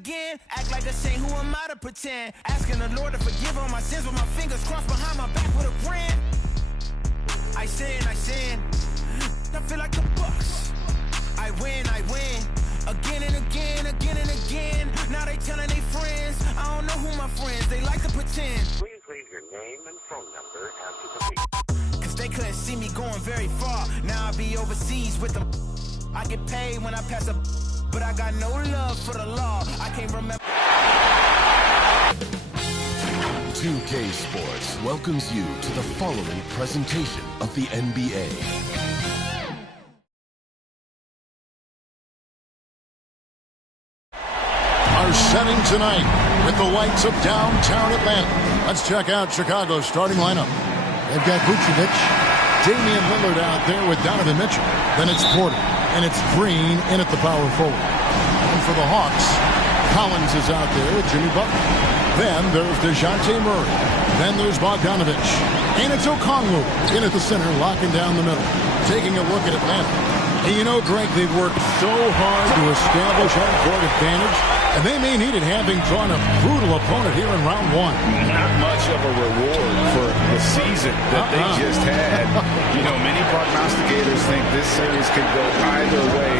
again. Act like a saint, who am I to pretend? Asking the Lord to forgive all my sins with my fingers crossed behind my back with a grin. I sin. I feel like the Bucks. I win. Again and again. Now they telling their friends. I don't know who my friends, they like to pretend. Please leave your name and phone number after the beep. Cause they couldn't see me going very far. Now I be overseas with them. I get paid when I pass a, but I got no love for the law. I can't remember. 2K Sports welcomes you to the following presentation of the NBA. Are setting tonight with the lights of downtown Atlanta. Let's check out Chicago's starting lineup. They've got Vucevic, Damian Lillard out there with Donovan Mitchell. Then it's Porter, and it's Green in at the power forward. And for the Hawks, Collins is out there with Jimmy Butler. Then there's DeJounte Murray. Then there's Bogdanovic. And it's Okongwu in at the center, locking down the middle. Taking a look at Atlanta. And you know, Greg, they've worked so hard to establish home court advantage. And they may need it, having drawn a brutal opponent here in round one. Not much of a reward for the season that they just had. You know, many prognosticators think this series could go either way.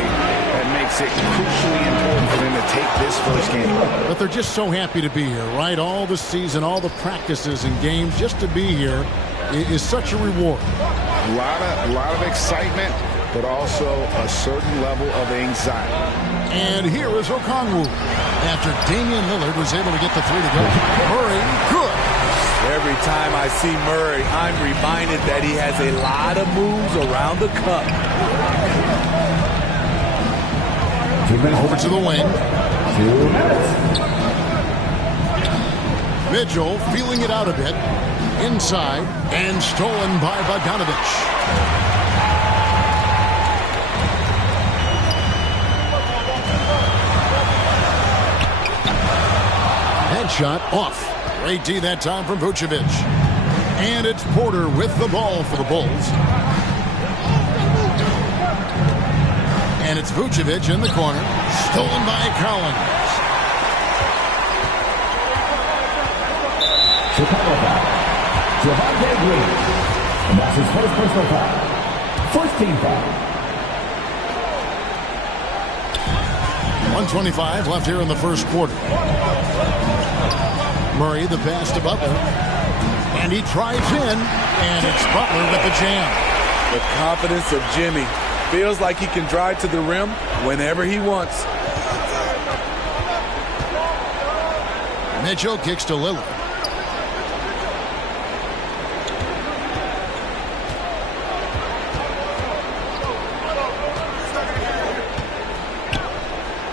That makes it crucially important for them to take this first game. But they're just so happy to be here, right? All the season, all the practices and games, just to be here is such a reward. A lot of excitement, but also a certain level of anxiety. And here is Okongwu. After Damian Lillard was able to get the three to go. Murray, good. Every time I see Murray, I'm reminded that he has a lot of moves around the cup. Over to the wing. 2 minutes. Mitchell feeling it out a bit. Inside and stolen by Bogdanovic. Headshot off. Great D that time from Vucevic. And it's Porter with the ball for the Bulls. And it's Vucevic in the corner. Stolen by Collins. Chicago foul. Javonte Green. And that's his first personal foul. First team foul. 1:25 left here in the first quarter. Murray, the pass to Butler. And he drives in. And it's Butler with the jam. The confidence of Jimmy. Feels like he can drive to the rim whenever he wants. Mitchell kicks to Lillard.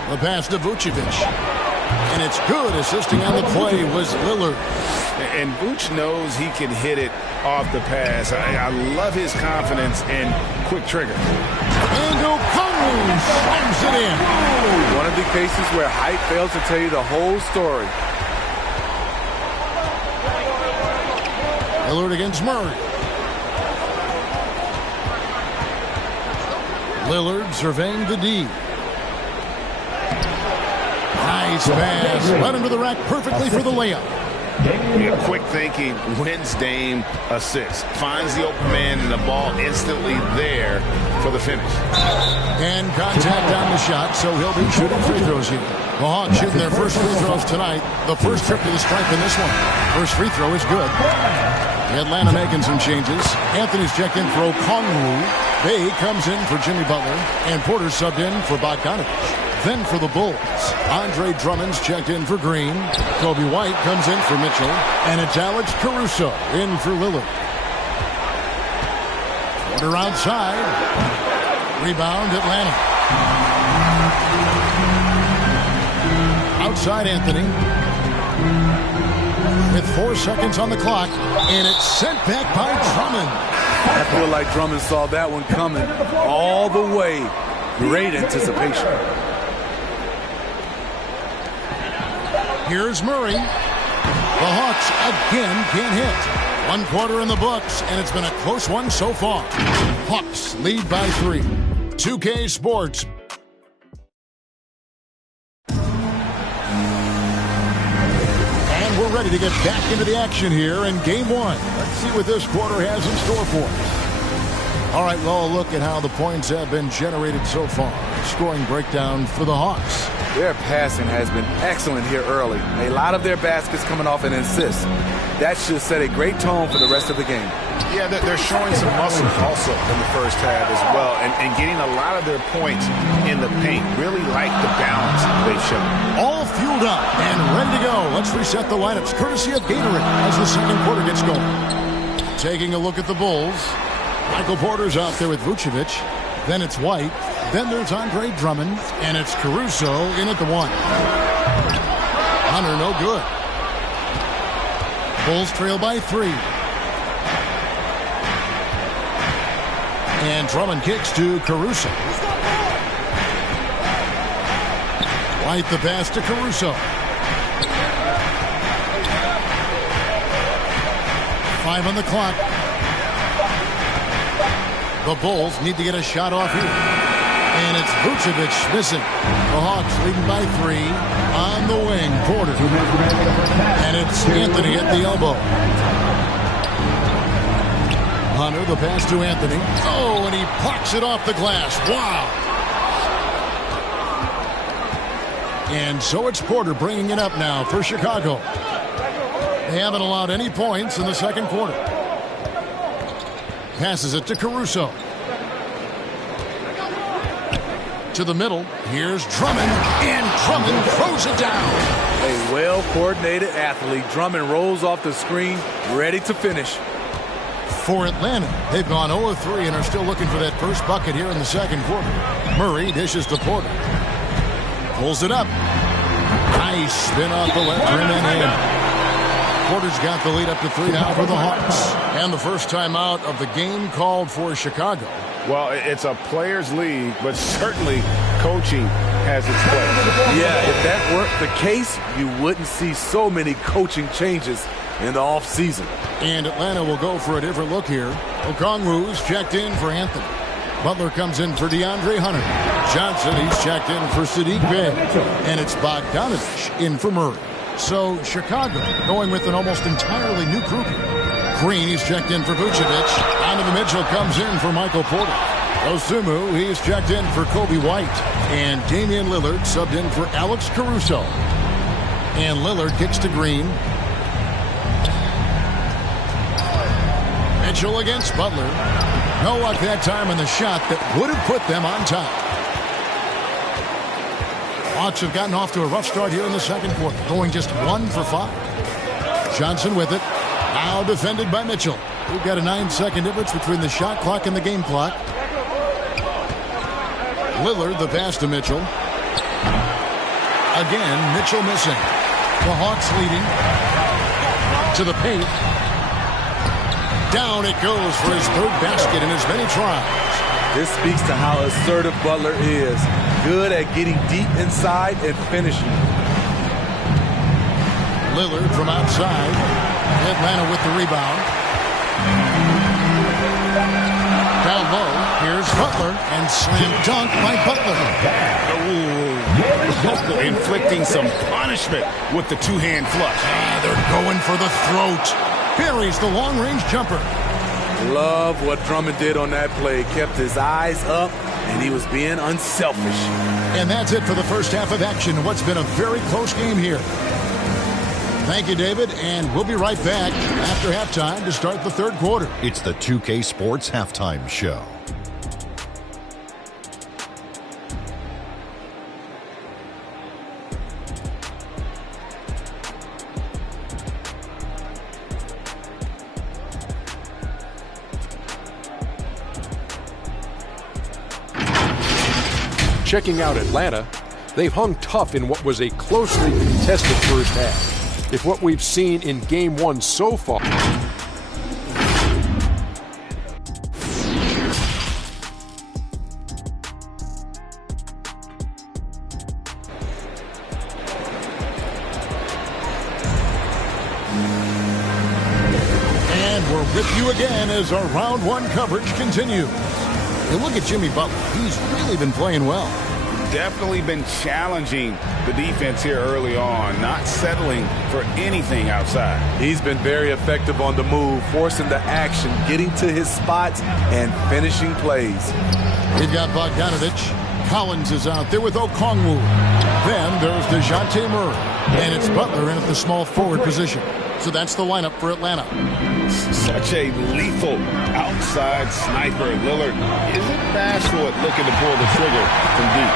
The pass to Vucevic. And it's good. Assisting on the play was Lillard. And Vuce knows he can hit it off the pass. I love his confidence and quick trigger. And Okongwu slams it in. One of the cases where height fails to tell you the whole story. Lillard against Murray. Lillard surveying the D. Nice pass. Right into the rack perfectly for the layup. Yeah, quick thinking wins Dame assist. Finds the open man and the ball instantly there for the finish. And contact on the shot, so he'll be shooting free throws here. The Hawks shooting their first free throws tonight. The first trip to the stripe in this one. First free throw is good. Atlanta making some changes. Anthony's checked in for Okongwu. Bay comes in for Jimmy Butler. And Porter subbed in for Bogdanovic. Then for the Bulls, Andre Drummond's checked in for Green. Kobe White comes in for Mitchell. And it's Alex Caruso in for Lillard. Porter outside. Rebound Atlanta. Outside Anthony. With 4 seconds on the clock. And it's sent back by Drummond. I feel like Drummond saw that one coming all the way. Great anticipation. Here's Murray. The Hawks again can't hit. 1 quarter in the books, and it's been a close one so far. Hawks lead by 3. 2K Sports. ready to get back into the action here in game one. Let's see what this quarter has in store for us. All right, well, look at how the points have been generated so far. Scoring breakdown for the Hawks. Their passing has been excellent here early. A lot of their baskets coming off an assist. That should set a great tone for the rest of the game. Yeah, they're showing some muscle also in the first half as well, and getting a lot of their points in the paint. Really like the balance they've shown. All fueled up and ready to go. Let's reset the lineups courtesy of Gatorade as the second quarter gets going. Taking a look at the Bulls. Michael Porter's out there with Vucevic. Then it's White. Then there's Andre Drummond. And it's Caruso in at the 1. Hunter no good. Bulls trail by 3. And Drummond kicks to Caruso. White the pass to Caruso. 5 on the clock. The Bulls need to get a shot off here. And it's Vucevic missing. The Hawks leading by 3 on the wing. Porter. And it's Anthony at the elbow. Hunter, the pass to Anthony. Oh, and he pucks it off the glass. Wow. And so it's Porter bringing it up now for Chicago. They haven't allowed any points in the second quarter. Passes it to Caruso. To the middle. Here's Drummond. And Drummond throws it down. A well-coordinated athlete. Drummond rolls off the screen, ready to finish. For Atlanta, they've gone 0-3 and are still looking for that first bucket here in the second quarter. Murray dishes to Porter. Pulls it up. Nice spin off the left rim and in. Porter's got the lead up to 3 now for the Hawks. And the first timeout of the game called for Chicago. Well, it's a players' league, but certainly coaching has its place. Yeah, if that weren't the case, you wouldn't see so many coaching changes in the offseason. And Atlanta will go for a different look here. Okongwu's checked in for Anthony. Butler comes in for DeAndre Hunter. Johnson, he's checked in for Saddiq Bey. And it's Bogdanovich in for Murray. So Chicago going with an almost entirely new group here. Green, he's checked in for Vucevic. Donovan Mitchell comes in for Michael Porter. Osumu, he's checked in for Kobe White. And Damian Lillard subbed in for Alex Caruso. And Lillard kicks to Green. Mitchell against Butler. No luck that time on the shot that would have put them on top. Hawks have gotten off to a rough start here in the second quarter, going just 1 for 5. Johnson with it. Now defended by Mitchell. We've got a 9-second difference between the shot clock and the game clock. Lillard the pass to Mitchell. Again, Mitchell missing. The Hawks leading. To the paint. Down it goes for his 3rd basket in as many tries. This speaks to how assertive Butler is. Good at getting deep inside and finishing. Lillard from outside. Atlanta with the rebound. Down low. Here's Butler. And slam dunk by Butler. Ooh. Inflicting some punishment with the 2-hand flush. They're going for the throat. Buries the long-range jumper. Love what Drummond did on that play. Kept his eyes up, and he was being unselfish. And that's it for the first half of action. What's been a very close game here. Thank you, David, and we'll be right back after halftime to start the third quarter. It's the 2K Sports Halftime Show. Checking out Atlanta, they've hung tough in what was a closely contested first half. If what we've seen in Game 1 so far... And we're with you again as our round one coverage continues. And look at Jimmy Butler. He's really been playing well. definitely been challenging the defense here early on, not settling for anything outside. He's been very effective on the move, forcing the action, getting to his spots, and finishing plays. We've got Bogdanovich. Collins is out there with Okongwu. Then there's DeJounte Murray. And it's Butler in at the small forward position. So that's the lineup for Atlanta. Such a lethal outside sniper. Lillard isn't bashful at looking to pull the trigger from deep.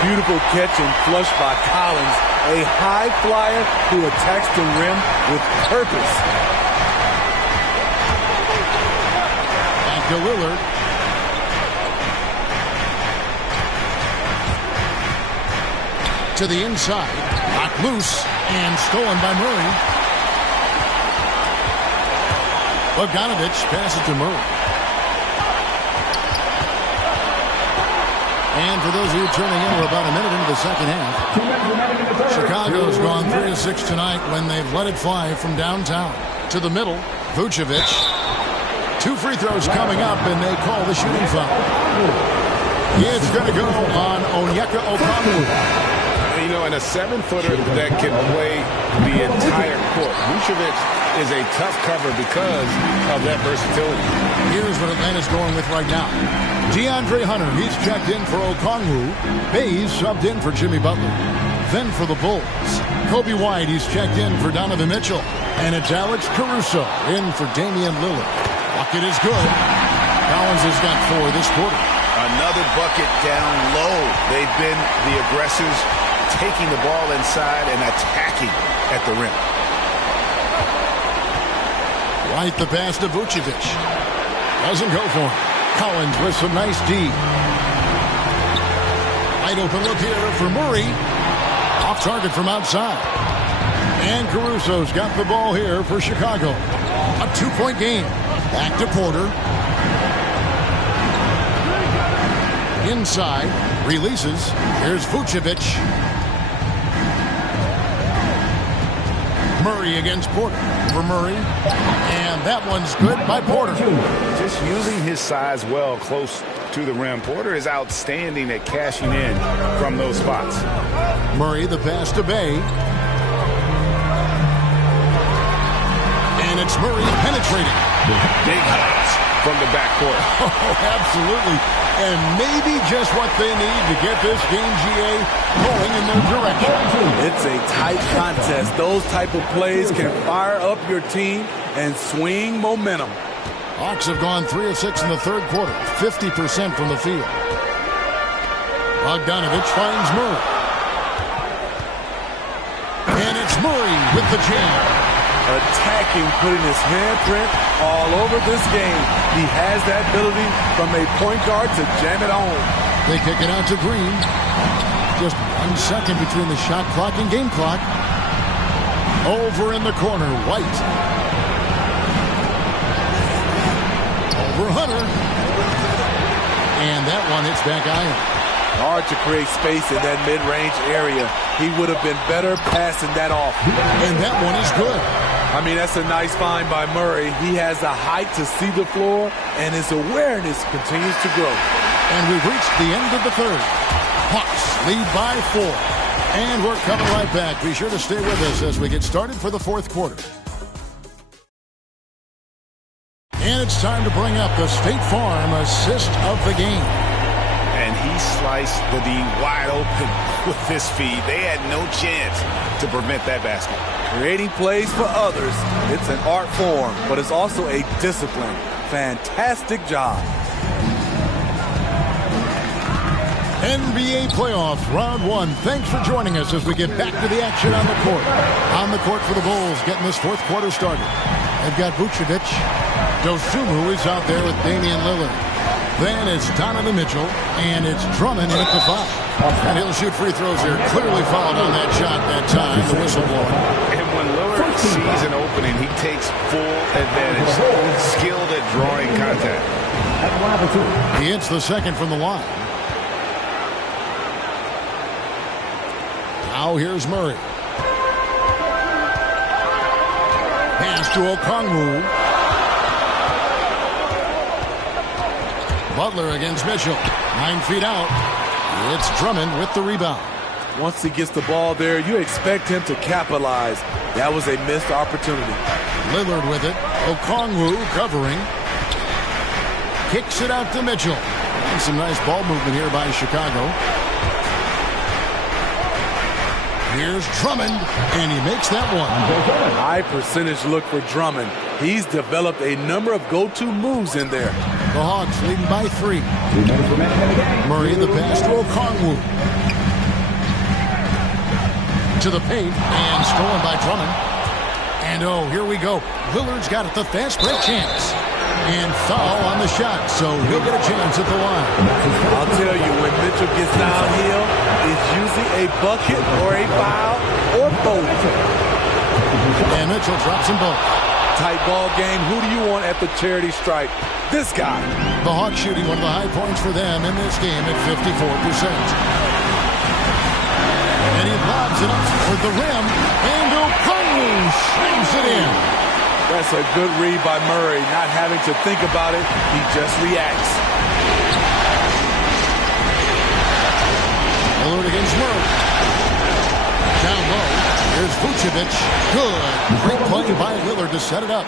Beautiful catch and flush by Collins. A high flyer who attacks the rim with purpose. Back to Lillard. To the inside. Knocked loose and stolen by Murray. Bogdanovich passes to Murray. And for those of you turning in, we're about a minute into the second half. Chicago's gone 3 of 6 tonight when they've let it fly from downtown. To the middle, Vucevic. 2 free throws coming up, and they call the shooting foul. It's going to go on Onyeka Okongwu. You know, in a 7-footer that can play the entire court, Vucevic is a tough cover because of that versatility. Here's what Atlanta's going with right now. DeAndre Hunter, he's checked in for Okongwu. Bays subbed in for Jimmy Butler. Then for the Bulls, Kobe White, he's checked in for Donovan Mitchell. And it's Alex Caruso in for Damian Lillard. Bucket is good. Collins has got 4 this quarter. Another bucket down low. They've been the aggressors, taking the ball inside and attacking at the rim. Right the pass to Vucevic. Doesn't go for him. Collins with some nice D. Wide open look here for Murray. Off target from outside. And Caruso's got the ball here for Chicago. A 2-point game. Back to Porter. Inside. Releases. Here's Vucevic. Murray against Porter for Murray. And that one's good by Porter. Just using his size well close to the rim. Porter is outstanding at cashing in from those spots. Murray, the pass to Bay. And it's Murray penetrating. Big hops from the backcourt. Oh, absolutely. And maybe just what they need to get this game, GA, going in their direction. It's a tight contest. Those type of plays can fire up your team and swing momentum. Hawks have gone 3 of 6 in the third quarter, 50% from the field. Bogdanovich finds Murray. And it's Murray with the jam. Attacking, putting his handprint all over this game. He has that ability from a point guard to jam it home. They kick it out to Green. Just 1 second between the shot clock and game clock. Over in the corner, White. Over Hunter. And that one hits back iron. Hard to create space in that mid-range area. He would have been better passing that off. And that one is good. I mean, that's a nice find by Murray. He has the height to see the floor, and his awareness continues to grow. And we've reached the end of the third. Hawks lead by 4. And we're coming right back. Be sure to stay with us as we get started for the fourth quarter. And it's time to bring up the State Farm assist of the game. And he sliced the D wide open with this feed. They had no chance to prevent that basket. Creating plays for others, it's an art form, but it's also a discipline. Fantastic job. NBA playoffs, round 1. Thanks for joining us as we get back to the action on the court. On the court for the Bulls, getting this fourth quarter started. They've got Vucevic. Dosunmu is out there with Damian Lillard. Then it's Donovan Mitchell, and it's Drummond in at the 5. And he'll shoot free throws here. Clearly fouled on that shot that time, the whistle blowing. And when Lillard sees an opening, he takes full advantage. Skilled at drawing contact. He hits the second from the line. Now here's Murray. Pass to Okongwu. Butler against Mitchell. 9 feet out. It's Drummond with the rebound. Once he gets the ball there, you expect him to capitalize. That was a missed opportunity. Lillard with it. Okongwu covering. Kicks it out to Mitchell. And some nice ball movement here by Chicago. Here's Drummond, and he makes that one. High percentage look for Drummond. He's developed a number of go-to moves in there. The Hawks leading by 3. Murray the pass to Okongwu. To the paint, and stolen by Drummond. And oh, here we go. Lillard's got it, the fast break chance. And foul on the shot, so he'll get a chance at the line. I'll tell you, when Mitchell gets downhill, it's usually a bucket or a foul or both. And Mitchell drops them both. Tight ball game. Who do you want at the charity stripe? This guy. The Hawks shooting one of the high points for them in this game at 54%. And he lobs it up for the rim, and Okongwu slams it in. That's a good read by Murray. Not having to think about it, he just reacts. Lillard against Murray. Down low, here's Vucevic. Good. Great play by Lillard to set it up.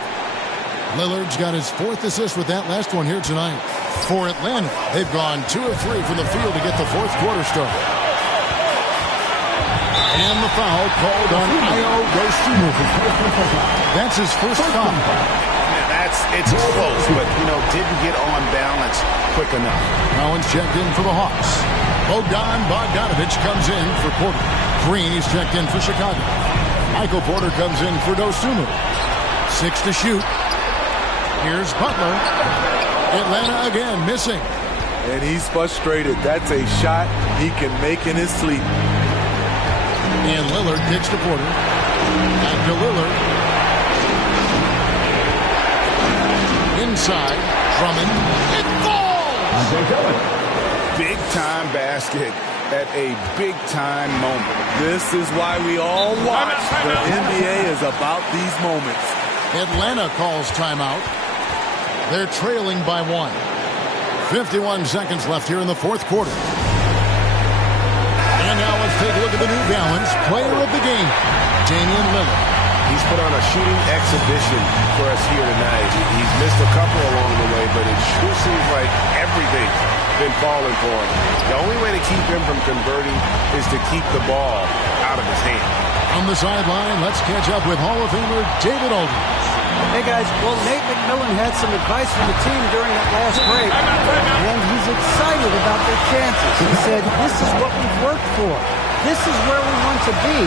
Lillard's got his 4th assist with that last one here tonight. For Atlanta, they've gone 2 of 3 from the field to get the 4th quarter started. And the foul called on Ayo Dosunmu. That's his first foul. Yeah, it's close, but, didn't get on balance quick enough. Cowan's checked in for the Hawks. Bogdan Bogdanovic comes in for Porter. Green, he's checked in for Chicago. Michael Porter comes in for Dosunmu. 6 to shoot. Here's Butler. Atlanta again missing. And he's frustrated. That's a shot he can make in his sleep. And Lillard kicks to Porter. Back to Lillard. Inside. Drummond. It falls! Big-time basket at a big-time moment. This is why we all watch. The NBA is about these moments. Atlanta calls timeout. They're trailing by 1. 51 seconds left here in the 4th quarter. And now let's take a look at the New Balance player of the game, Damian Lillard. He's put on a shooting exhibition for us here tonight. He's missed a couple along the way, but it sure seems like everything's been falling for him. The only way to keep him from converting is to keep the ball out of his hand. On the sideline, let's catch up with Hall of Famer David Aldridge. Hey guys, well, Nate McMillan had some advice for the team during that last break, and he's excited about their chances. He said, this is what we've worked for. This is where we want to be.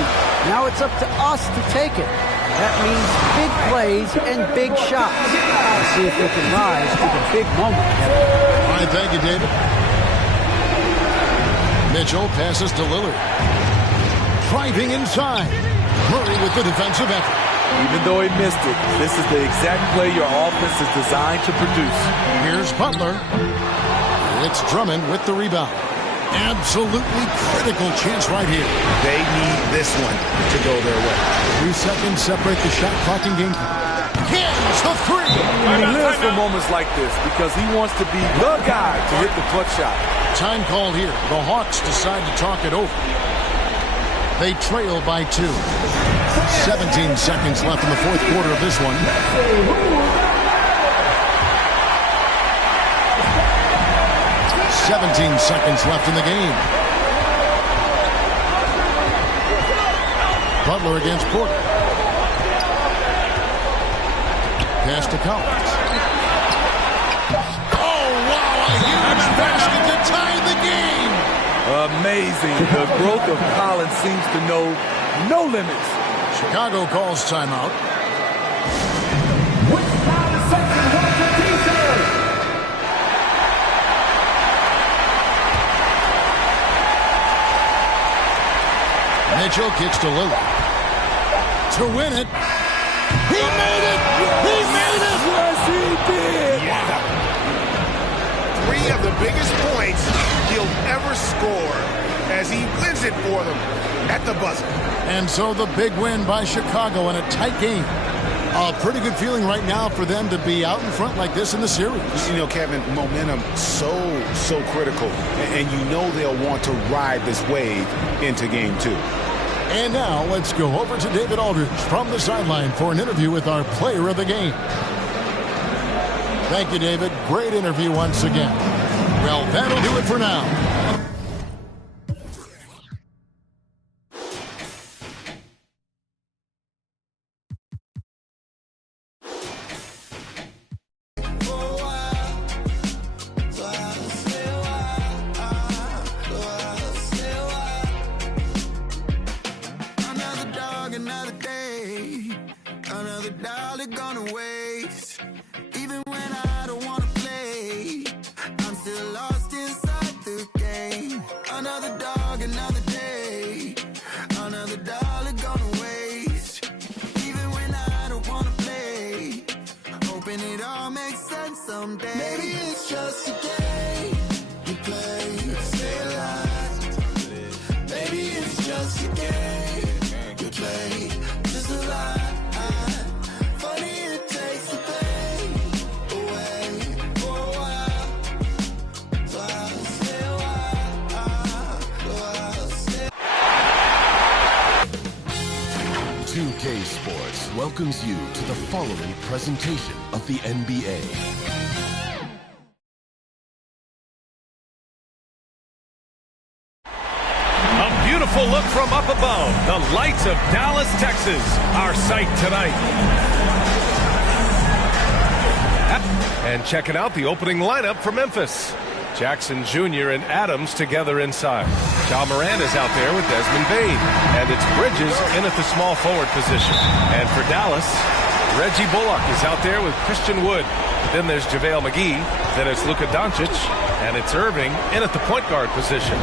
Now it's up to us to take it. That means big plays and big shots. Let's see if they can rise to the big moment. All right, thank you, David. Mitchell passes to Lillard. Driving inside. Murray with the defensive effort. Even though he missed it, this is the exact play your offense is designed to produce. Here's Butler. It's Drummond with the rebound. Absolutely critical chance right here. They need this one to go their way. 3 seconds separate the shot clock and game clock. Hits the 3. He lives for moments like this because he wants to be the guy to hit the clutch shot. Time called here. The Hawks decide to talk it over. They trail by 2. 17 seconds left in the 4th quarter of this one. "17 seconds left in the game. Butler against Porter. Pass to Collins. Oh, wow, a huge basket to tie the game. Amazing. The growth of Collins seems to know no limits. Chicago calls timeout. Mitchell kicks to Lillard. To win it. He made it! He made it! Yes, he did! Yeah. 3 of the biggest points he'll ever score as he wins it for them at the buzzer. And so the big win by Chicago in a tight game. A pretty good feeling right now for them to be out in front like this in the series. You know, Kevin, momentum so critical. And you know they'll want to ride this wave into game 2. And now let's go over to David Aldridge from the sideline for an interview with our player of the game. Thank you, David. Great interview once again. Well, that'll do it for now. Sports welcomes you to the following presentation of the NBA. A beautiful look from up above. The lights of Dallas, Texas, our sight tonight. And checking out the opening lineup for Memphis. Jackson Jr. and Adams together inside. Ja Morant is out there with Desmond Bane. And it's Bridges in at the small forward position. And for Dallas, Reggie Bullock is out there with Christian Wood. Then there's JaVale McGee. Then it's Luka Doncic. And it's Irving in at the point guard position.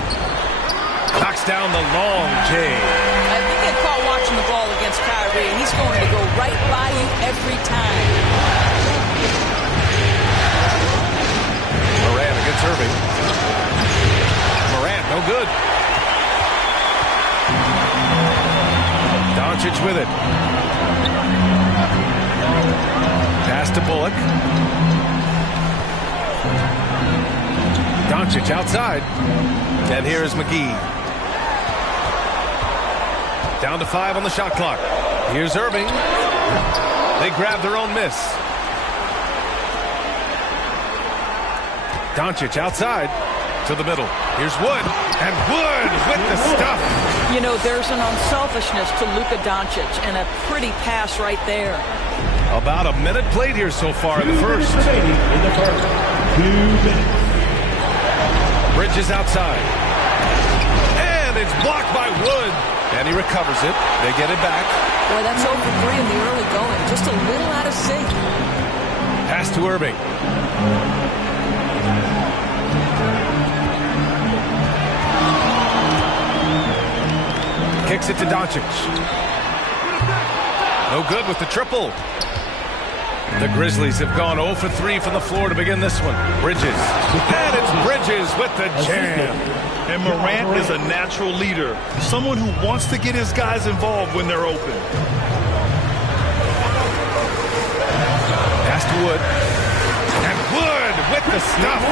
Knocks down the long J. I think they call watching the ball against Kyrie. He's going to go right by you every time. Morant against Irving. Morant, no good. Doncic with it. Pass to Bullock. Doncic outside. And here is McGee. Down to 5 on the shot clock. Here's Irving. They grab their own miss. Doncic outside to the middle. Here's Wood. And Wood with the stuff. You know, there's an unselfishness to Luka Doncic and a pretty pass right there. About a minute played here so far in the first. 2 minutes. Bridges outside. And it's blocked by Wood. And he recovers it. They get it back. Boy, that's over 3 in the early going. Just a little out of sync. Pass to Irving. Kicks it to Doncic. No good with the triple. The Grizzlies have gone 0 for 3 from the floor to begin this one. Bridges. And it's Bridges with the jam. And Morant is a natural leader. Someone who wants to get his guys involved when they're open. Pass to Wood. And Wood with the stuff.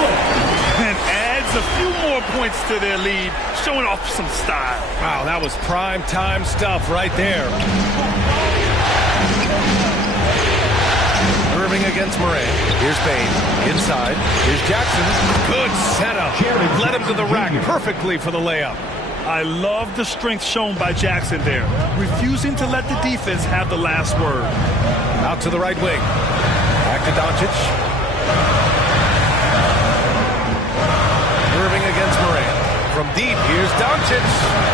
And adds a few more points to their lead, showing off some style. Wow, that was prime time stuff right there. Irving against Morant. Here's Bane. Inside. Here's Jackson. Good setup. Led him to the rack perfectly for the layup. I love the strength shown by Jackson there, refusing to let the defense have the last word. Out to the right wing. Back to Doncic. Irving against Morant. From deep, here's Doncic.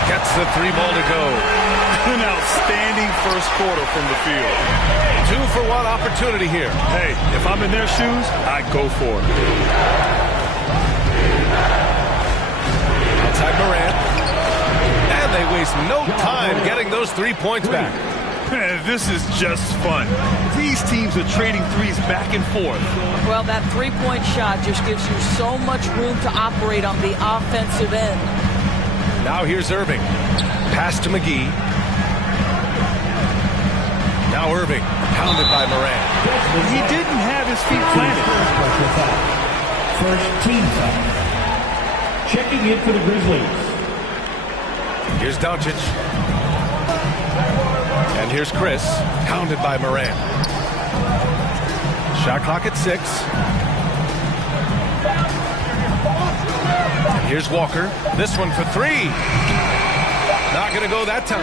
Gets the 3-ball to go. An outstanding first quarter from the field. 2-for-1 opportunity here. Hey, if I'm in their shoes, I go for it. Outside Morant. And they waste no time getting those 3 points back. This is just fun. These teams are trading threes back and forth. Well, that three-point shot just gives you so much room to operate on the offensive end. Now here's Irving. Pass to McGee. Now Irving, pounded by Morant. He didn't have his feet planted. First team foul. Checking in for the Grizzlies. Here's Doncic. And here's Chris, pounded by Morant. Shot clock at 6. And here's Walker. This one for 3. Not going to go that time.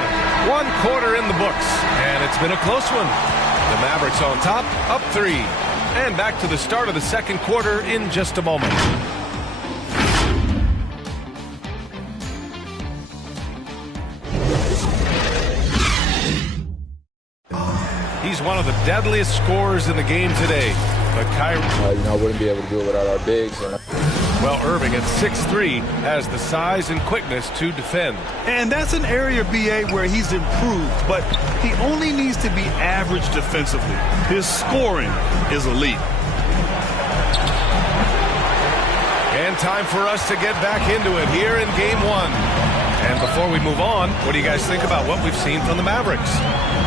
1 quarter in the books, and it's been a close one. The Mavericks on top, up 3. And back to the start of the second quarter in just a moment. He's one of the deadliest scorers in the game today. But Kyrie... I wouldn't be able to do it without our bigs. Well, Irving at 6'3" has the size and quickness to defend. And that's an area, B.A., where he's improved, but he only needs to be average defensively. His scoring is elite. And time for us to get back into it here in Game 1. And before we move on, what do you guys think about what we've seen from the Mavericks?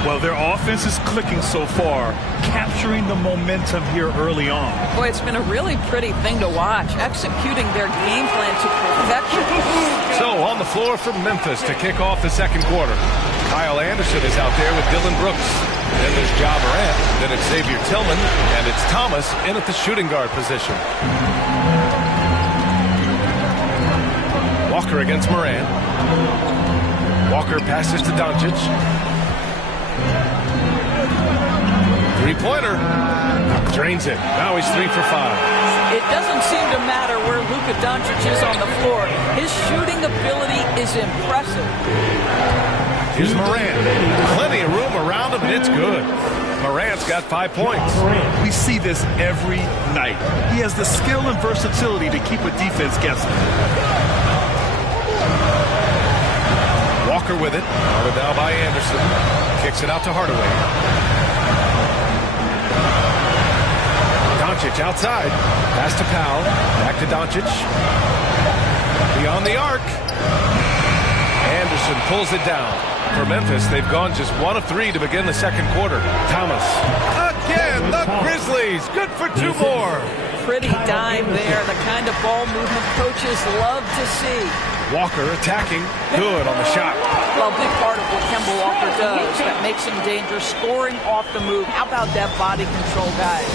Well, their offense is clicking so far, capturing the momentum here early on. Boy, it's been a really pretty thing to watch, executing their game plan to perfection. So, on the floor for Memphis to kick off the second quarter. Kyle Anderson is out there with Dylan Brooks. Then there's Ja Morant, then it's Xavier Tillman, and it's Thomas in at the shooting guard position. Walker against Morant. Walker passes to Doncic. Three-pointer. Drains it. Now he's 3 for 5. It doesn't seem to matter where Luka Doncic is on the floor. His shooting ability is impressive. Here's Morant. Plenty of room around him, and it's good. Morant's got 5 points. We see this every night. He has the skill and versatility to keep a defense guessing. Walker with it. Guarded now by Anderson. Kicks it out to Hardaway. Doncic outside. Pass to Powell. Back to Doncic. Beyond the arc. Anderson pulls it down. For Memphis, they've gone just 1 of 3 to begin the second quarter. Thomas. Again, the Grizzlies. Good for 2 more. Pretty dime there. The kind of ball movement coaches love to see. Walker attacking. Good on the shot. Well, a big part of what Kemba Walker does that makes him dangerous, scoring off the move. How about that body control, guys?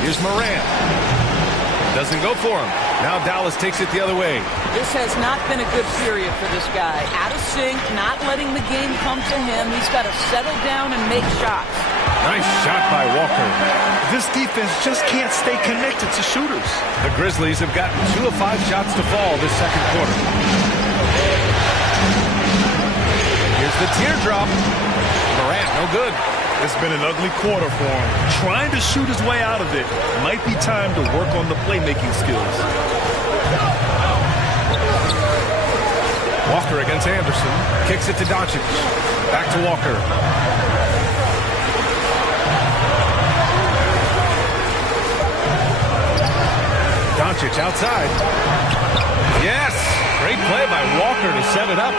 Here's Morant. Doesn't go for him. Now Dallas takes it the other way. This has not been a good period for this guy. Out of sync, not letting the game come to him. He's got to settle down and make shots. Nice shot by Walker. This defense just can't stay connected to shooters. The Grizzlies have gotten 2 of 5 shots to fall this second quarter. Here's the teardrop. Morant, no good. It's been an ugly quarter for him. Trying to shoot his way out of it. Might be time to work on the playmaking skills. Walker against Anderson. Kicks it to Doncic. Back to Walker. Doncic outside. Yes! Great play by Walker to set it up.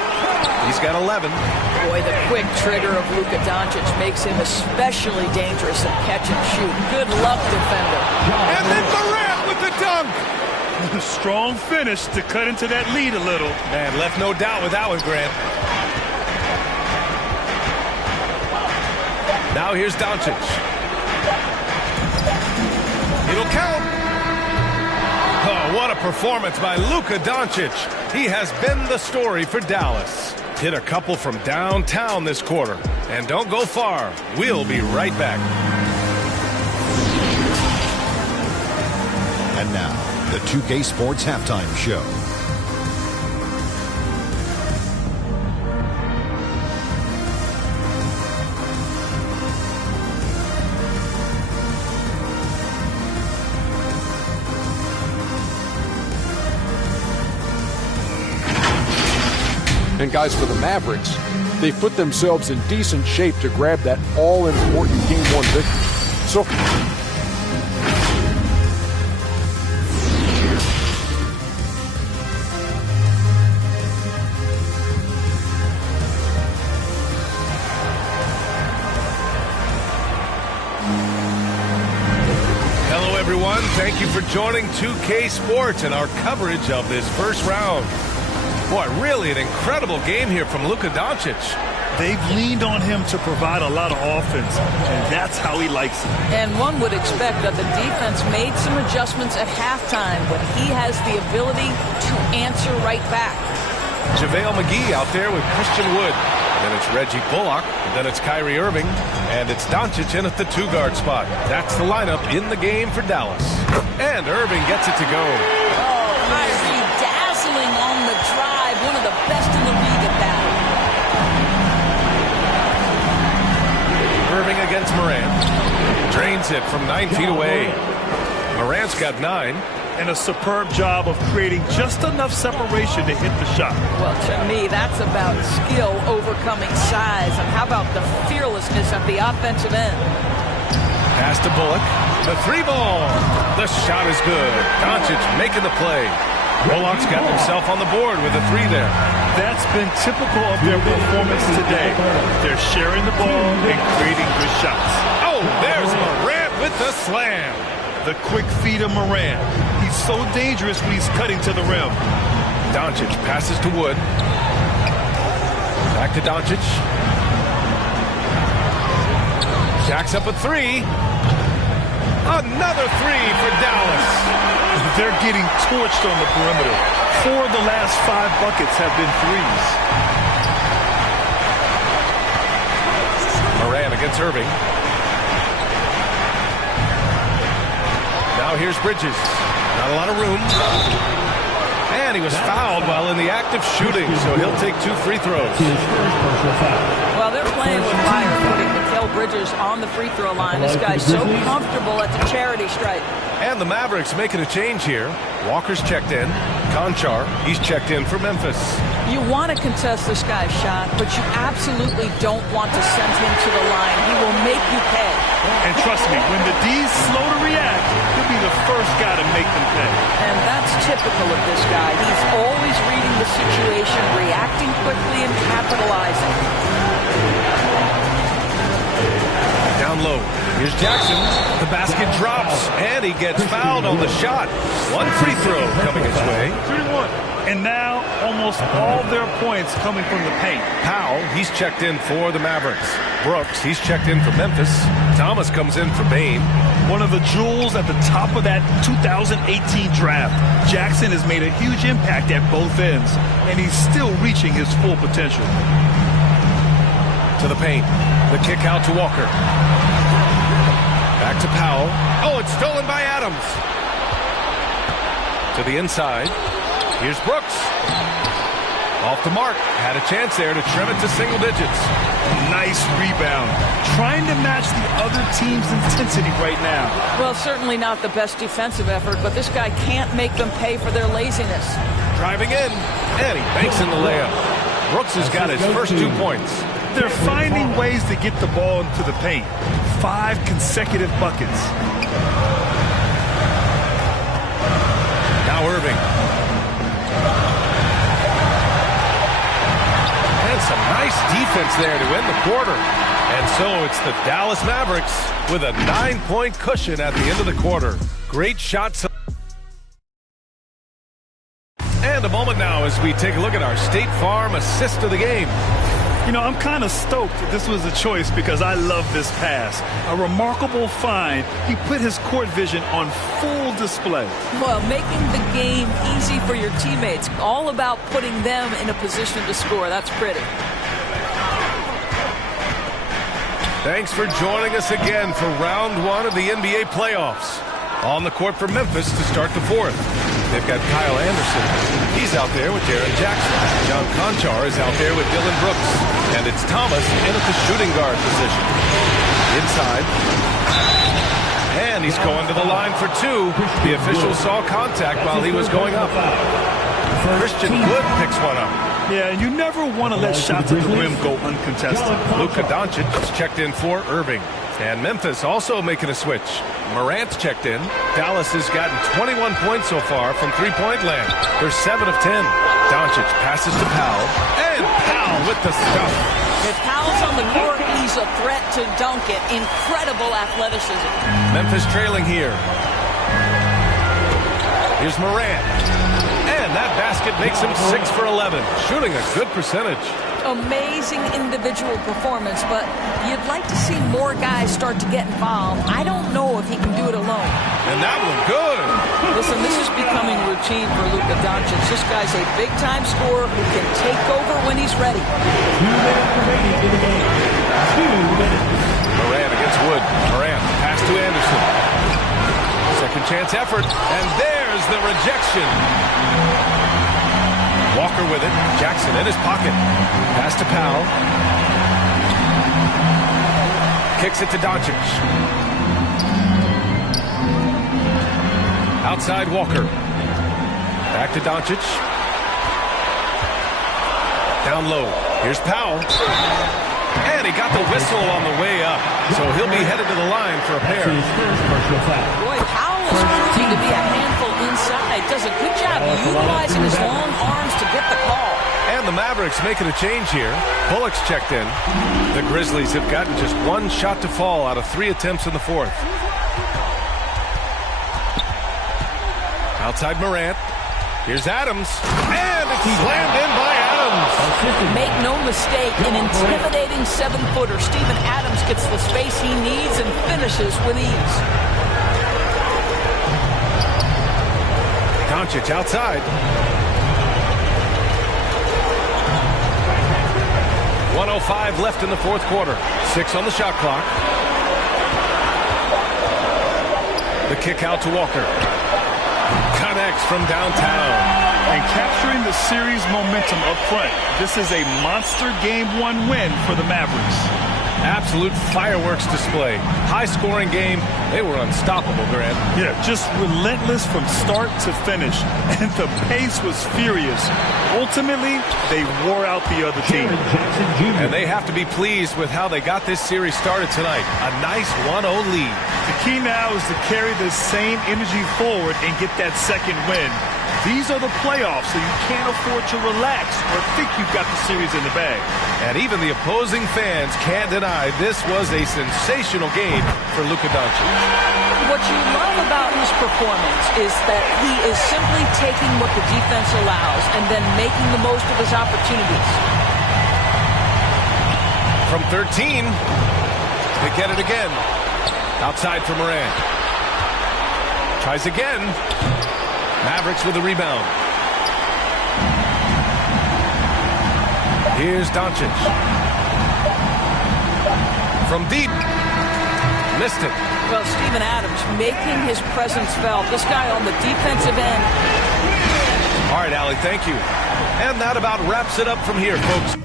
He's got 11. Boy, the quick trigger of Luka Doncic makes him especially dangerous at catch and shoot. Good luck, defender. And then Morant with the dunk. Strong finish to cut into that lead a little. Man, left no doubt with that one, Grant. Now here's Doncic. It'll count. Oh, what a performance by Luka Doncic. He has been the story for Dallas. Hit a couple from downtown this quarter. And don't go far. We'll be right back. And now, the 2K Sports Halftime Show. And guys, for the Mavericks, they put themselves in decent shape to grab that all-important Game 1 victory. So for joining 2K Sports and our coverage of this first round. Boy, really an incredible game here from Luka Doncic. They've leaned on him to provide a lot of offense, and that's how he likes it. And one would expect that the defense made some adjustments at halftime, but he has the ability to answer right back. JaVale McGee out there with Christian Wood. Then it's Reggie Bullock. Then it's Kyrie Irving. And it's Doncic in at the 2-guard spot. That's the lineup in the game for Dallas. And Irving gets it to go. Oh, Kyrie dazzling on the drive. One of the best in the league at that. Irving against Morant. Drains it from 9 feet away. Morant's got 9. And a superb job of creating just enough separation to hit the shot. Well, to me, that's about skill overcoming size. And how about the fearlessness at the offensive end? Pass to Bullock. The 3-ball. The shot is good. Doncic making the play. Bullock's got himself on the board with a 3 there. That's been typical of their performance today. They're sharing the ball and creating good shots. Oh, there's Morant with the slam. The quick feed of Morant. He's so dangerous when he's cutting to the rim. Doncic passes to Wood. Back to Doncic. Jacks up a 3. Another 3 for Dallas. They're getting torched on the perimeter. 4 of the last 5 buckets have been threes. Morant against Irving. Now here's Bridges. Not a lot of room. And he was fouled while in the act of shooting, so he'll take 2 free throws. Well, they're playing with fire, putting Mikal Bridges on the free throw line. This guy's so comfortable at the charity stripe. And the Mavericks making a change here. Walker's checked in. Conchar, he's checked in for Memphis. You want to contest this guy's shot, but you absolutely don't want to send him to the line. He will make you pay. And trust me, when the D's slow to react, he'll be the first guy to make them pay. And that's typical of this guy. He's always reading the situation, reacting quickly, and capitalizing. Down low. Here's Jackson. The basket drops, and he gets fouled on the shot. 1 free throw coming his way. 3-1. And now, almost all their points coming from the paint. Powell, he's checked in for the Mavericks. Brooks, he's checked in for Memphis. Thomas comes in for Bane. One of the jewels at the top of that 2018 draft. Jackson has made a huge impact at both ends, and he's still reaching his full potential. To the paint. The kick out to Walker. Back to Powell. Oh, it's stolen by Adams. To the inside. Here's Brooks. Off the mark. Had a chance there to trim it to single digits. Nice rebound. Trying to match the other team's intensity right now. Well, certainly not the best defensive effort, but this guy can't make them pay for their laziness. Driving in, and he banks in the layup. Brooks has got his first 2 points. They're finding ways to get the ball into the paint. 5 consecutive buckets. Now Irving. And some nice defense there to end the quarter. And so it's the Dallas Mavericks with a 9-point cushion at the end of the quarter. Great shots. And a moment now as we take a look at our State Farm assist of the game. You know, I'm kind of stoked this was a choice because I love this pass. A remarkable find. He put his court vision on full display. Well, making the game easy for your teammates. All about putting them in a position to score. That's pretty. Thanks for joining us again for round 1 of the NBA playoffs. On the court for Memphis to start the 4th. They've got Kyle Anderson. He's out there with Jaren Jackson. John Conchar is out there with Dylan Brooks. And it's Thomas in at the shooting guard position. Inside. And he's going to the line for 2. The official saw contact while he was going up. Christian Wood picks one up. Yeah, you never want to let shots at the rim go uncontested. Luka Doncic is checked in for Irving. And Memphis also making a switch. Morant's checked in. Dallas has gotten 21 points so far from three-point land. They're 7 of 10. Doncic passes to Powell. And Powell with the stuff. If Powell's on the court, he's a threat to dunk it. Incredible athleticism. Memphis trailing here. Here's Morant. And that basket makes him 6 for 11, shooting a good percentage. Amazing individual performance, but you'd like to see more guys start to get involved. I don't know if he can do it alone. And that one good. Listen, this is becoming routine for Luka Doncic. This guy's a big-time scorer who can take over when he's ready. 2 minutes remaining in the game. 2 minutes. Morant against Wood. Morant, pass to Anderson. Second chance effort, and there's the rejection. Walker with it. Jackson in his pocket. Pass to Powell. Kicks it to Doncic. Outside Walker. Back to Doncic. Down low. Here's Powell. And he got the whistle on the way up. So he'll be headed to the line for a pair. Boy, Powell is proving to be a handful inside. Does a good job utilizing his long arms to get the call. And the Mavericks making a change here. Bullock's checked in. The Grizzlies have gotten just one shot to fall out of 3 attempts in the fourth. Outside Morant. Here's Adams. And it's slammed in by Adams. Make no mistake, an intimidating 7-footer. Steven Adams gets the space he needs and finishes with ease. Doncic outside. 1:05 left in the fourth quarter. 6 on the shot clock. The kick out to Walker. Connects from downtown. And capturing the series momentum up front. This is a monster Game 1 win for the Mavericks. Absolute fireworks display. High-scoring game. They were unstoppable, Grant. Yeah, just relentless from start to finish. And the pace was furious. Ultimately, they wore out the other team. And they have to be pleased with how they got this series started tonight. A nice 1-0 lead. The key now is to carry this same energy forward and get that second win. These are the playoffs, so you can't afford to relax or think you've got the series in the bag. And even the opposing fans can't deny this was a sensational game for Luka Doncic. What you love about his performance is that he is simply taking what the defense allows and then making the most of his opportunities. From 13, they get it again. Outside for Morant. Tries again. Mavericks with the rebound. Here's Doncic. From deep. Missed it. Well, Steven Adams making his presence felt. This guy on the defensive end. All right, Allie, thank you. And that about wraps it up from here, folks.